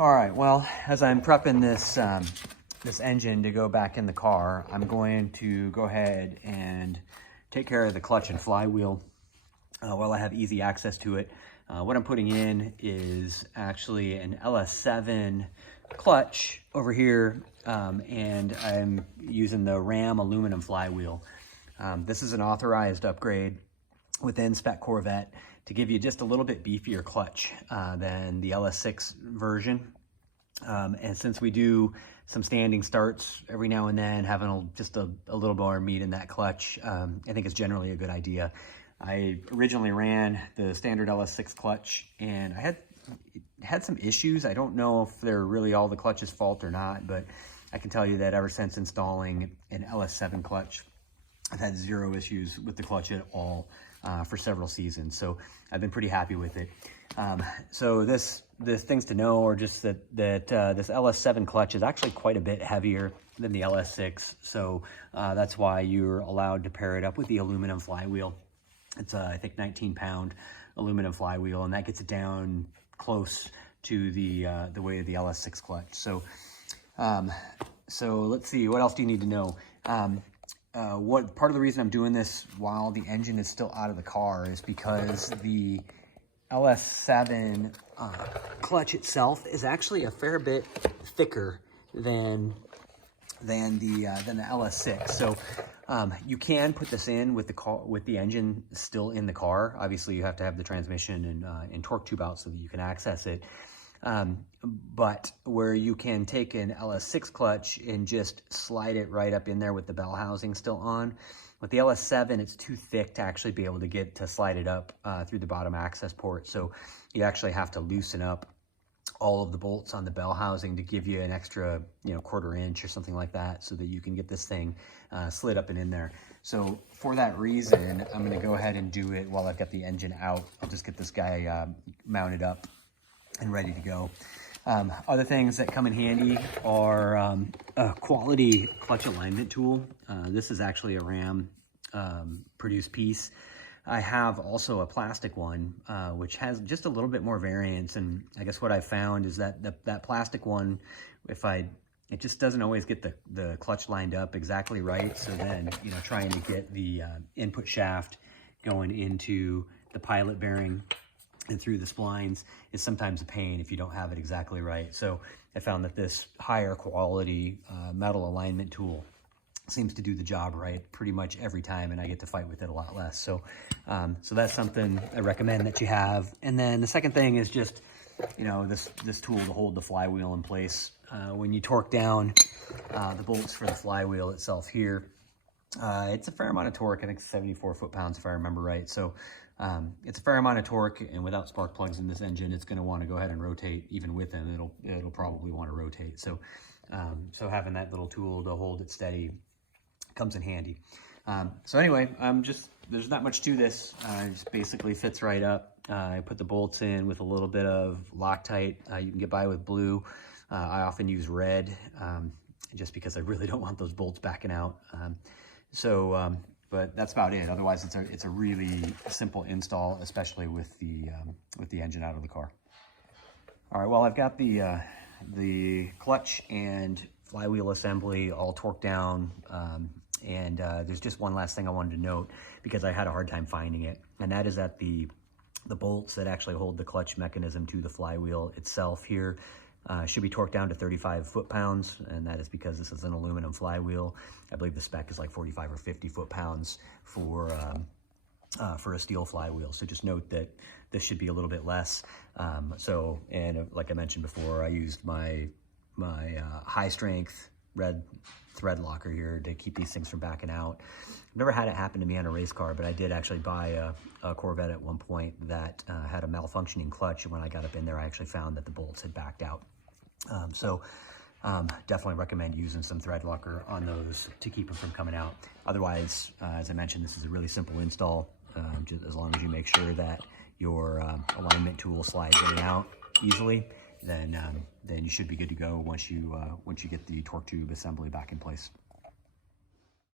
All right, well, as I'm prepping this, this engine to go back in the car, I'm going to go ahead and take care of the clutch and flywheel while I have easy access to it. What I'm putting in is actually an LS7 clutch over here, and I'm using the Ram aluminum flywheel. This is an authorized upgrade within Spec Corvette to give you just a little bit beefier clutch than the LS6 version. And since we do some standing starts every now and then, having just a little more meat in that clutch, I think it's generally a good idea. I originally ran the standard LS6 clutch, and I had some issues. I don't know if they're really all the clutch's fault or not, but I can tell you that ever since installing an LS7 clutch, I've had zero issues with the clutch at all for several seasons. So I've been pretty happy with it. So the things to know are just that this LS7 clutch is actually quite a bit heavier than the LS6. So that's why you're allowed to pair it up with the aluminum flywheel. It's I think 19-pound aluminum flywheel, and that gets it down close to the weight of the LS6 clutch. So so let's see, what else do you need to know? What part of the reason I'm doing this while the engine is still out of the car is because the LS7 clutch itself is actually a fair bit thicker than the LS6. So you can put this in with the engine still in the car. Obviously, you have to have the transmission and torque tube out so that you can access it. But where you can take an LS6 clutch and just slide it right up in there with the bell housing still on. With the LS7, it's too thick to actually be able to slide it up through the bottom access port. So you actually have to loosen up all of the bolts on the bell housing to give you an extra, quarter inch or something like that, so that you can get this thing slid up and in there. So for that reason, I'm going to go ahead and do it while I've got the engine out. I'll just get this guy mounted up and ready to go. Other things that come in handy are a quality clutch alignment tool. This is actually a Ram produced piece. I have also a plastic one, which has just a little bit more variance. And I guess what I found is that that plastic one, it just doesn't always get the clutch lined up exactly right. So then, trying to get the input shaft going into the pilot bearing and through the splines is sometimes a pain if you don't have it exactly right. So I found that this higher quality metal alignment tool seems to do the job right pretty much every time, and I get to fight with it a lot less. So so that's something I recommend that you have. And then the second thing is just, this tool to hold the flywheel in place. When you torque down the bolts for the flywheel itself here, it's a fair amount of torque. I think 74 foot-pounds if I remember right. So it's a fair amount of torque, and without spark plugs in this engine, it's going to want to go ahead and rotate. Even with them, it'll probably want to rotate. So so having that little tool to hold it steady comes in handy. So anyway, there's not much to this. It just basically fits right up. I put the bolts in with a little bit of Loctite. You can get by with blue. I often use red just because I really don't want those bolts backing out. But that's about it. Otherwise, it's a really simple install, especially with the engine out of the car. All right, well, I've got the clutch and flywheel assembly all torqued down, and there's just one last thing I wanted to note, because I had a hard time finding it, and that is that the bolts that actually hold the clutch mechanism to the flywheel itself here should be torqued down to 35 foot-pounds, and that is because this is an aluminum flywheel. I believe the spec is like 45 or 50 foot-pounds for a steel flywheel. So just note that this should be a little bit less. And like I mentioned before, I used my high-strength red thread locker here to keep these things from backing out. I've never had it happen to me on a race car, but I did actually buy a Corvette at one point that had a malfunctioning clutch. And when I got up in there, I actually found that the bolts had backed out. Definitely recommend using some thread locker on those to keep them from coming out. Otherwise, as I mentioned, this is a really simple install. Just as long as you make sure that your alignment tool slides in and out easily, then you should be good to go once you get the torque tube assembly back in place.